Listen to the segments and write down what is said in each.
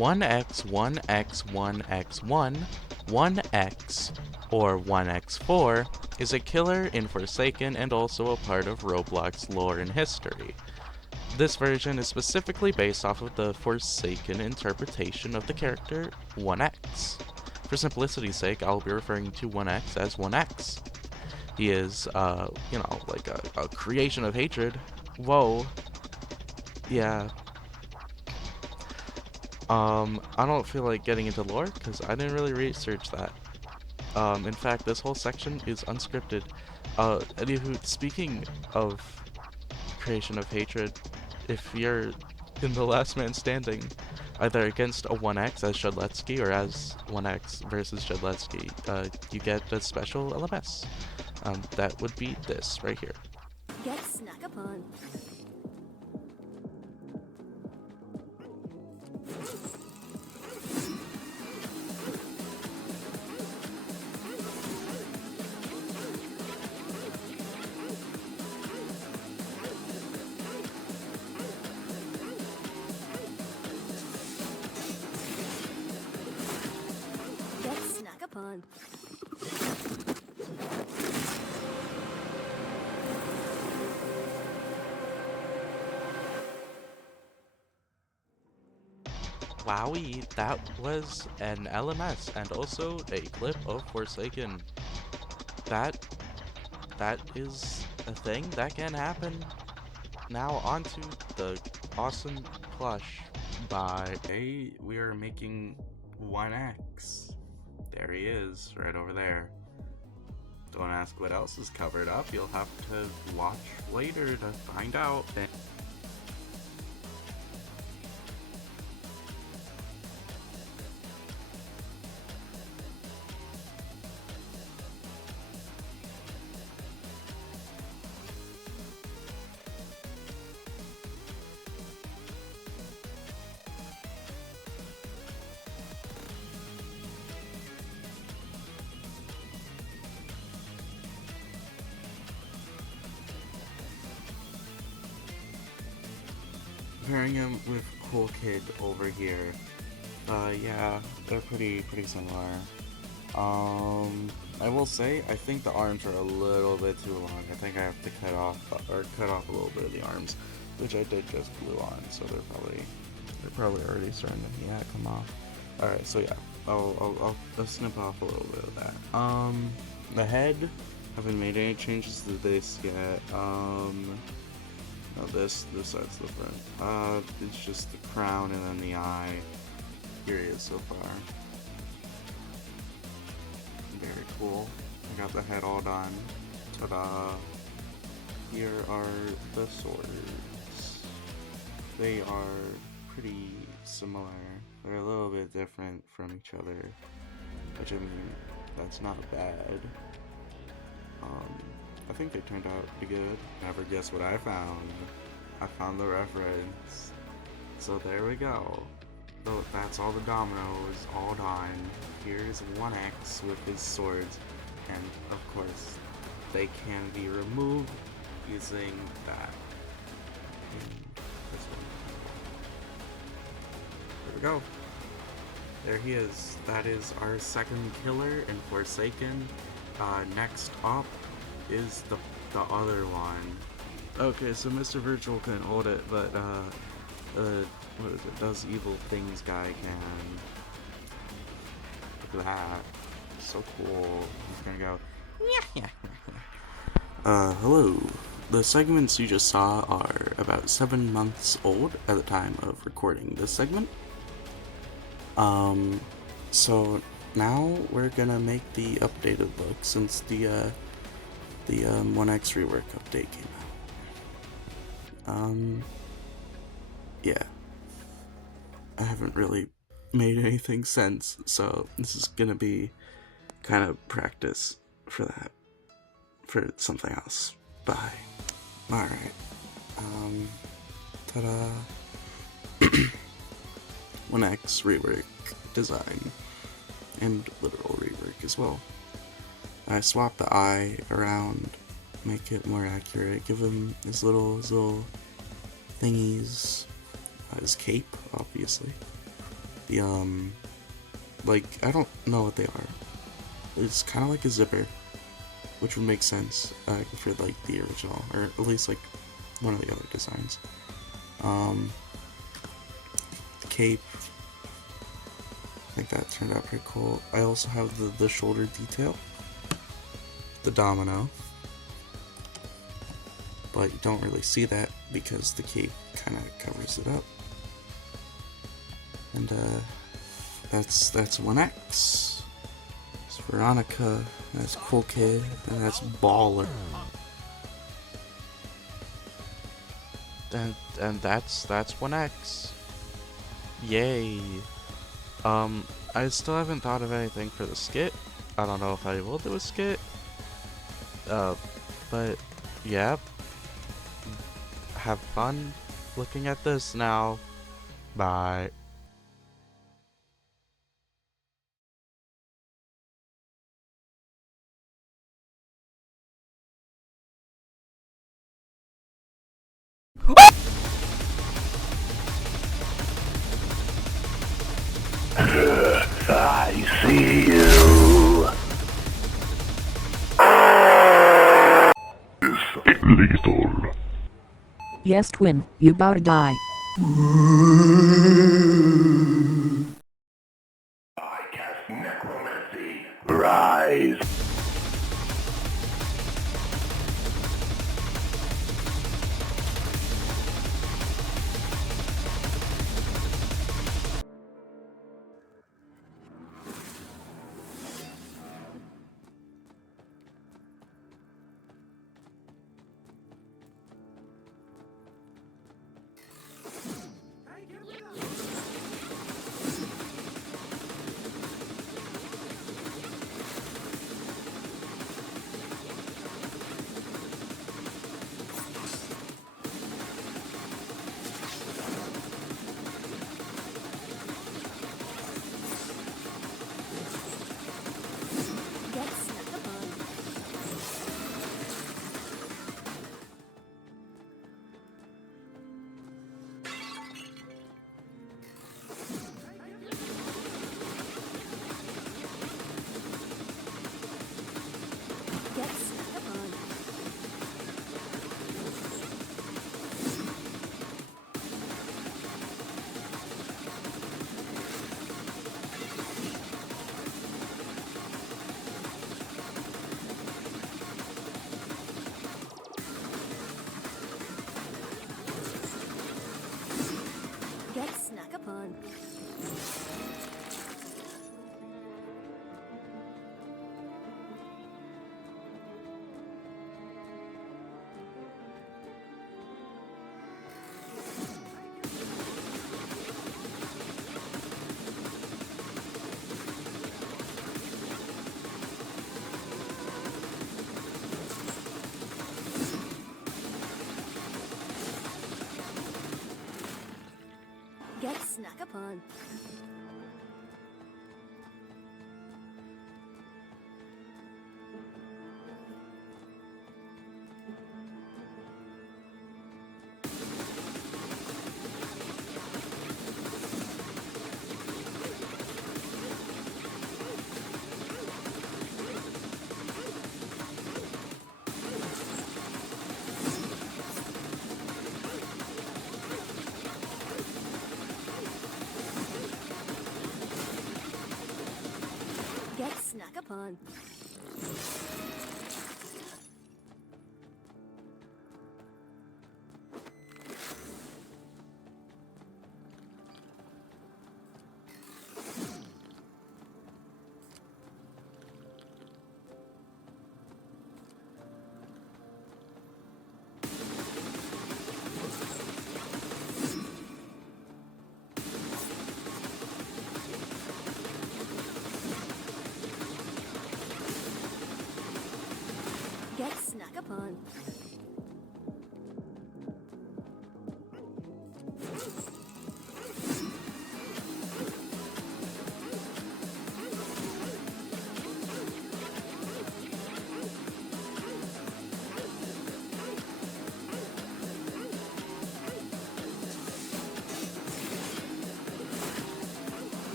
1x1x1x1, 1x, or 1x4 is a killer in Forsaken and also a part of Roblox lore and history. This version is specifically based off of the Forsaken interpretation of the character 1x. For simplicity's sake, I'll be referring to 1x as 1x. He is, like a creation of hatred. Whoa. Yeah. I don't feel like getting into lore because I didn't really research that. In fact, this whole section is unscripted. Anywho, speaking of creation of hatred, if you're in the last man standing, either against a 1x as Shedletsky or as 1x versus Shedletsky, you get a special LMS. That would be this right here. Get snuck upon. Get snuck upon. Wowie, that was an LMS and also a clip of Forsaken. That is a thing that can happen. Now onto the awesome plush by we are making 1x. There he is, right over there. Don't ask what else is covered up, you'll have to watch later to find out. Pairing him with Cool Kid over here. Yeah, they're pretty similar. I will say, I think the arms are a little bit too long. I think I have to cut off a little bit of the arms, which I did just glue on, so they're probably already starting to come off. Alright, so yeah, I'll snip off a little bit of that. The head, haven't made any changes to this yet. No, this side's different. It's just the crown and then the eye. Here he is so far. Very cool. I got the head all done. Ta-da! Here are the swords. They are pretty similar. They're a little bit different from each other, which I mean, that's not bad. I think they turned out pretty good. Never guess what I found. I found the reference. So there we go. So that's all the dominoes, all done. Here's 1x with his swords, and of course, they can be removed using that. This one. There we go. There he is. That is our second killer in Forsaken. Next up is the other one. Okay, so Mr. Virtual couldn't hold it, but what is it? Does evil things guy can. Look at that. So cool. He's gonna go. Hello. The segments you just saw are about 7 months old at the time of recording this segment. So now we're gonna make the updated look since the 1x rework update came out. Yeah. I haven't really made anything since, so this is gonna be kind of practice for that. For something else. Bye. Alright. Ta-da. 1x rework design. And literal rework as well. I swapped the eye around, make it more accurate, give him his little thingies, his cape, obviously. the like, I don't know what they are. It's kind of like a zipper, which would make sense for like the original, or at least like one of the other designs. The cape, I think that turned out pretty cool. I also have the shoulder detail, the domino, but you don't really see that because the cape kind of covers it up. And that's 1X. That's Veronica. That's Cool Kid, and that's Baller. And that's 1X. Yay. I still haven't thought of anything for the skit. I don't know if I will do a skit. But yeah. Have fun looking at this now. Bye. I see you. It's lethal. Yes, twin, you about to die. I cast necromancy. Rise. Get snuck upon. Get snuck upon. Get snuck upon. Get snuck upon. Get snuck upon. Get snuck upon.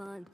upon.